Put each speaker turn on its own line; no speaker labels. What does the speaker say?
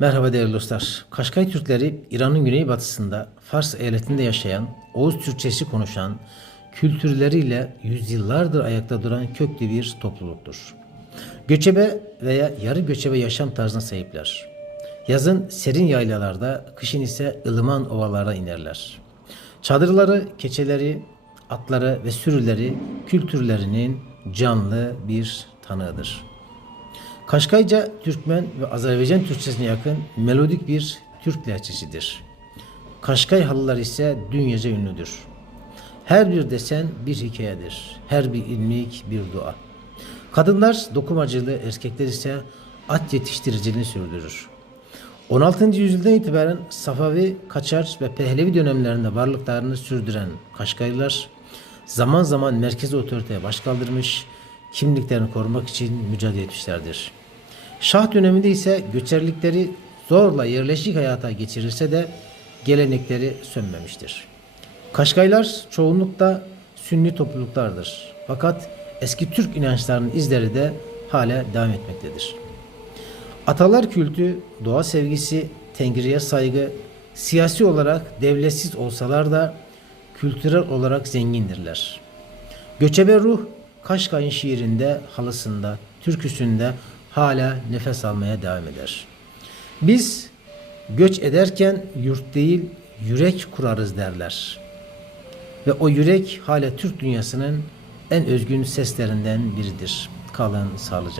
Merhaba değerli dostlar. Kaşkay Türkleri İran'ın güneybatısında Fars eyaletinde yaşayan, Oğuz Türkçesi konuşan, kültürleriyle yüzyıllardır ayakta duran köklü bir topluluktur. Göçebe veya yarı göçebe yaşam tarzına sahipler. Yazın serin yaylalarda, kışın ise ılıman ovalara inerler. Çadırları, keçeleri, atları ve sürüleri kültürlerinin canlı bir tanığıdır. Kaşkayca Türkmen ve Azerbaycan Türkçesine yakın melodik bir Türk lehçesidir. Kaşkay halılar ise dünyaca ünlüdür. Her bir desen bir hikayedir. Her bir ilmik bir dua. Kadınlar dokumacılığı, erkekler ise at yetiştiriciliğini sürdürür. 16. yüzyıldan itibaren Safavi, Kaçar ve Pehlevi dönemlerinde varlıklarını sürdüren Kaşkaylılar zaman zaman merkezi otoriteye baş kaldırmış, kimliklerini korumak için mücadele etmişlerdir. Şah döneminde ise göçerlikleri zorla yerleşik hayata geçirirse de gelenekleri sönmemiştir. Kaşkaylar çoğunlukla Sünni topluluklardır. Fakat eski Türk inançlarının izleri de hala devam etmektedir. Atalar kültü, doğa sevgisi, Tengri'ye saygı, siyasi olarak devletsiz olsalar da kültürel olarak zengindirler. Göçebe ruh Kaşkay'ın şiirinde, halısında, türküsünde hala nefes almaya devam eder. Biz göç ederken yurt değil yürek kurarız derler. Ve o yürek hala Türk dünyasının en özgün seslerinden biridir. Kalın sağlıcakla.